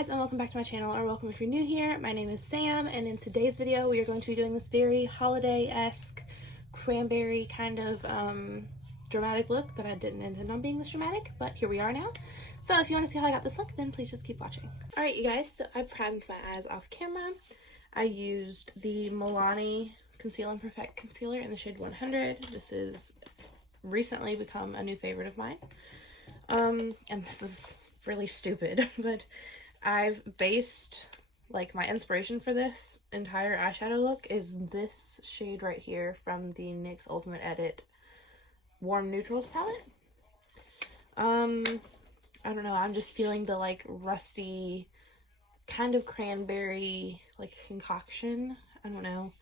guys, and welcome back to my channel, or welcome if you're new here. My name is Sam, and in today's video we are going to be doing this very holiday-esque cranberry kind of dramatic look that I didn't intend on being this dramatic, but here we are now. So if you want to see how I got this look, then please just keep watching. Alright you guys, so I primed my eyes off camera. I used the Milani Conceal and Perfect Concealer in the shade 100. This has recently become a new favorite of mine. And this is really stupid, but I've based, like, my inspiration for this entire eyeshadow look is this shade right here from the NYX Ultimate Edit Warm Neutrals palette. I don't know, I'm just feeling the, like, rusty kind of cranberry, like, concoction. I don't know.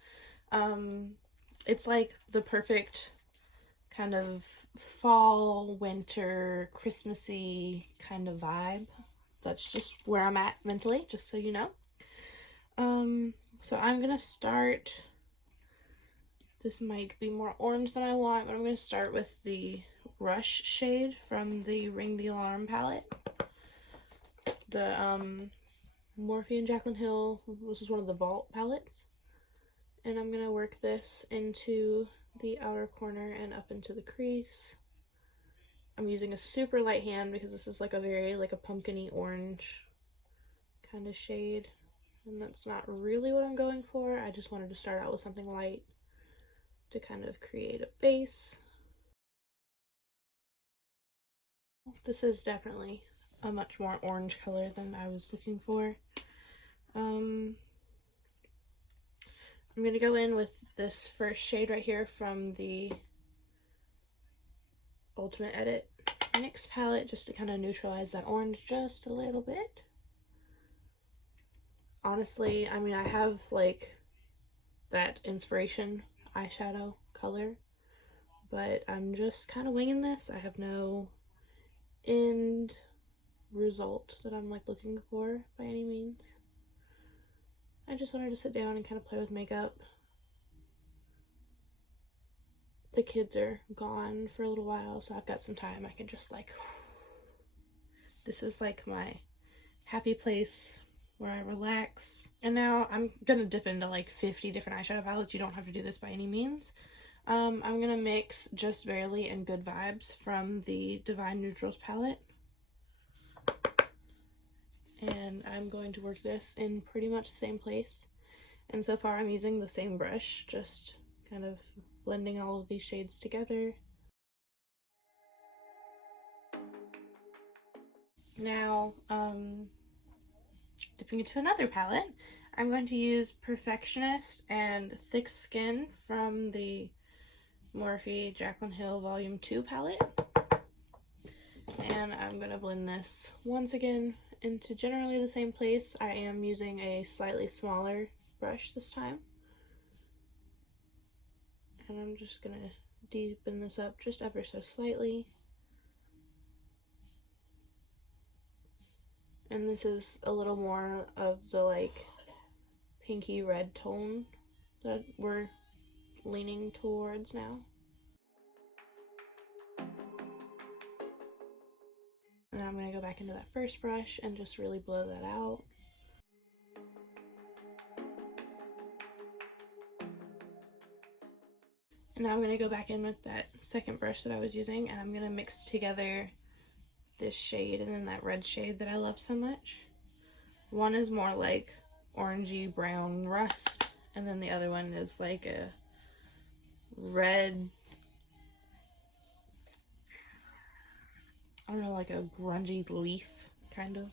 It's like the perfect kind of fall, winter, Christmassy kind of vibe. That's just where I'm at mentally, just so you know. So I'm gonna start, this might be more orange than I want, but I'm gonna start with the Rush shade from the Ring the Alarm palette. The Morphe and Jaclyn Hill, this is one of the Vault palettes. And I'm gonna work this into the outer corner and up into the crease. I'm using a super light hand because this is like a very, like, a pumpkin-y orange kind of shade, and that's not really what I'm going for. I just wanted to start out with something light to kind of create a base. This is definitely a much more orange color than I was looking for. I'm going to go in with this first shade right here from the Ultimate Edit NYX palette, just to kind of neutralize that orange just a little bit. Honestly, I mean, I have, like, that inspiration eyeshadow color, but I'm just kind of winging this. I have no end result that I'm, like, looking for by any means. I just wanted to sit down and kind of play with makeup. The kids are gone for a little while, so I've got some time. I can just, like, this is like my happy place where I relax. And now I'm gonna dip into like 50 different eyeshadow palettes. You don't have to do this by any means. I'm gonna mix Just Barely and Good Vibes from the Divine Neutrals palette. And I'm going to work this in pretty much the same place. And so far I'm using the same brush, just kind of blending all of these shades together. Now, dipping into another palette, I'm going to use Perfectionist and Thick Skin from the Morphe Jaclyn Hill Volume 2 palette. And I'm going to blend this once again into generally the same place. I am using a slightly smaller brush this time. And I'm just going to deepen this up just ever so slightly. And this is a little more of the, like, pinky red tone that we're leaning towards now. And I'm going to go back into that first brush and just really blow that out. And now I'm going to go back in with that second brush that I was using, and I'm going to mix together this shade and then that red shade that I love so much. One is more like orangey brown rust, and then the other one is like a red, I don't know, like a grungy leaf, kind of.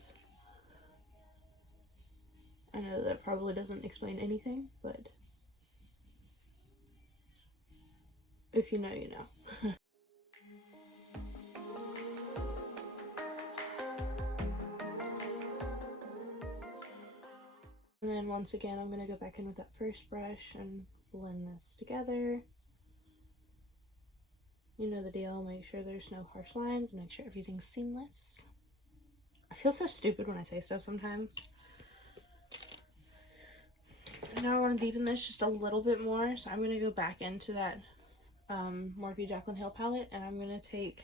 I know that probably doesn't explain anything, but if you know, you know. And then once again, I'm going to go back in with that first brush and blend this together. You know the deal, make sure there's no harsh lines, make sure everything's seamless. I feel so stupid when I say stuff sometimes. And now I want to deepen this just a little bit more, so I'm going to go back into that Morphe Jaclyn Hill palette, and I'm going to take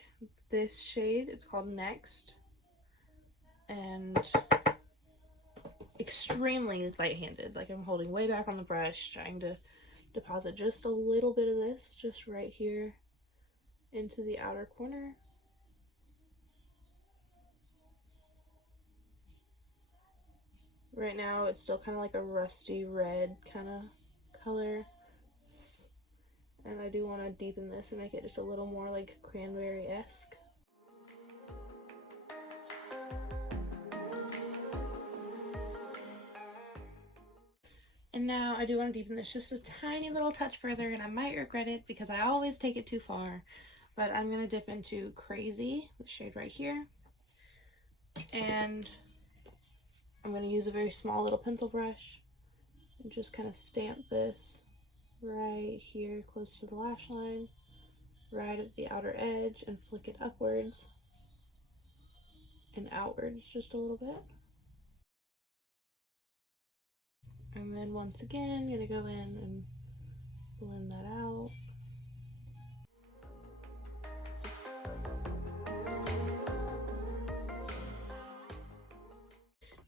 this shade, it's called Next, and extremely light-handed. Like I'm holding way back on the brush, trying to deposit just a little bit of this just right here into the outer corner. Right now it's still kind of like a rusty red kind of color, and I do want to deepen this and make it just a little more like cranberry-esque. And now I do want to deepen this just a tiny little touch further, and I might regret it because I always take it too far, but I'm going to dip into Crazy, the shade right here, and I'm going to use a very small little pencil brush and just kind of stamp this right here close to the lash line, right at the outer edge, and flick it upwards and outwards just a little bit. And then once again, I'm going to go in and blend that out.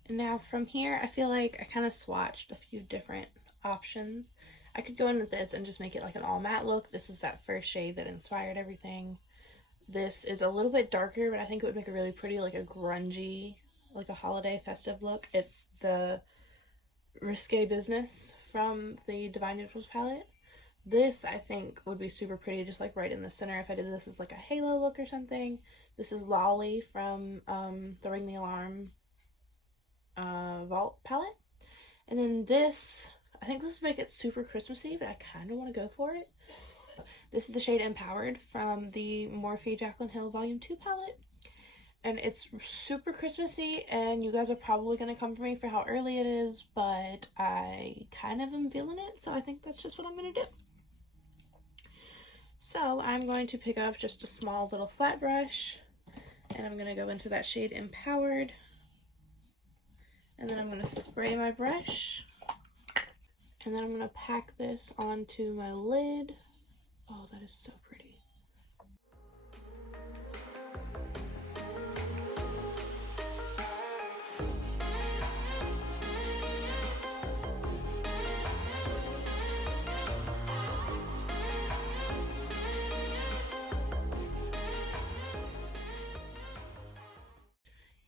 And now from here, I feel like I kind of swatched a few different options. I could go in with this and just make it like an all matte look. This is that first shade that inspired everything. This is a little bit darker, but I think it would make a really pretty, like a grungy, like a holiday festive look. It's the Risque Business from the Divine Neutrals palette. This, I think, would be super pretty, just like right in the center if I did this as like a halo look or something. This is Lolly from the Ring the Alarm Vault palette. And then this, I think this would make it super Christmassy, but I kind of want to go for it. This is the shade Empowered from the Morphe Jaclyn Hill Volume 2 palette. And it's super Christmassy, and you guys are probably going to come for me for how early it is, but I kind of am feeling it, so I think that's just what I'm going to do. So I'm going to pick up just a small little flat brush, and I'm going to go into that shade Empowered. And then I'm going to spray my brush, and then I'm going to pack this onto my lid. Oh, that is so pretty.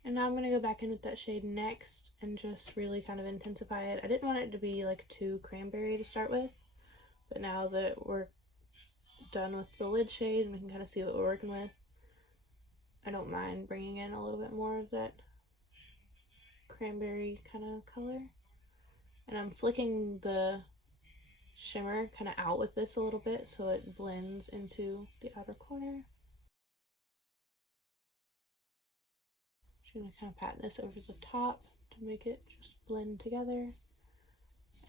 And now I'm going to go back in with that shade Next and just really kind of intensify it. I didn't want it to be like too cranberry to start with, but now that we're done with the lid shade and we can kind of see what we're working with, I don't mind bringing in a little bit more of that cranberry kind of color. And I'm flicking the shimmer kind of out with this a little bit so it blends into the outer corner. I'm going to kind of pat this over the top to make it just blend together.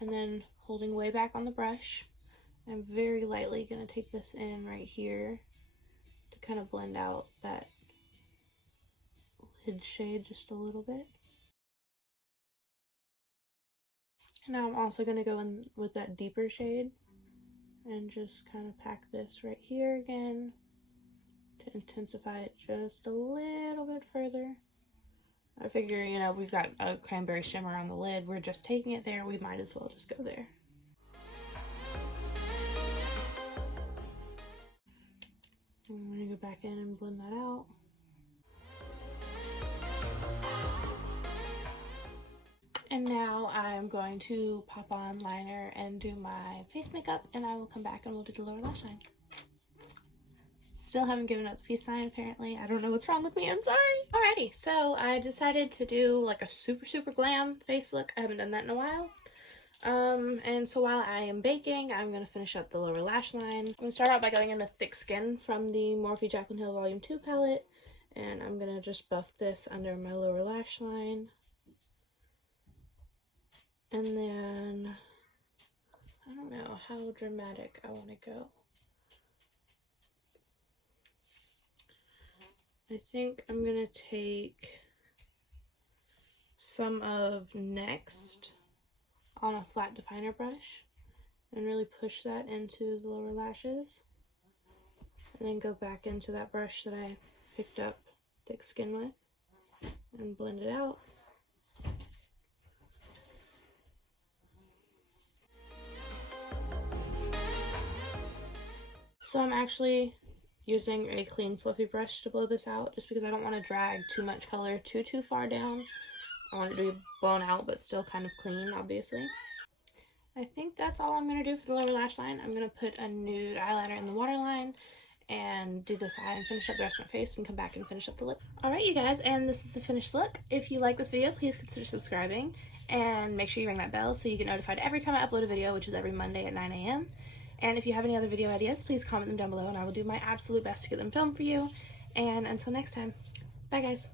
And then holding way back on the brush, I'm very lightly going to take this in right here to kind of blend out that lid shade just a little bit. And now I'm also going to go in with that deeper shade and just kind of pack this right here again to intensify it just a little bit further. I figure, you know, we've got a cranberry shimmer on the lid. We're just taking it there. We might as well just go there. I'm going to go back in and blend that out. And now I'm going to pop on liner and do my face makeup, and I will come back and we'll do the lower lash line. Still haven't given up the peace sign, apparently. I don't know what's wrong with me. I'm sorry. Alrighty, so I decided to do like a super glam face look. I haven't done that in a while. And so while I am baking, I'm going to finish up the lower lash line. I'm going to start out by going in with Thick Skin from the Morphe Jaclyn Hill Volume 2 palette. And I'm going to just buff this under my lower lash line. And then, I don't know how dramatic I want to go. I think I'm going to take some of Next on a flat definer brush and really push that into the lower lashes. And then go back into that brush that I picked up Thick Skin with and blend it out So I'm actually using a clean fluffy brush to blow this out, just because I don't want to drag too much color too far down. I want it to be blown out but still kind of clean, obviously. I think that's all I'm going to do for the lower lash line. I'm going to put a nude eyeliner in the waterline and do this eye and finish up the rest of my face and come back and finish up the lip. Alright you guys, and this is the finished look. If you like this video, please consider subscribing and make sure you ring that bell so you get notified every time I upload a video, which is every Monday at 9 a.m. And if you have any other video ideas, please comment them down below and I will do my absolute best to get them filmed for you. And until next time, bye guys.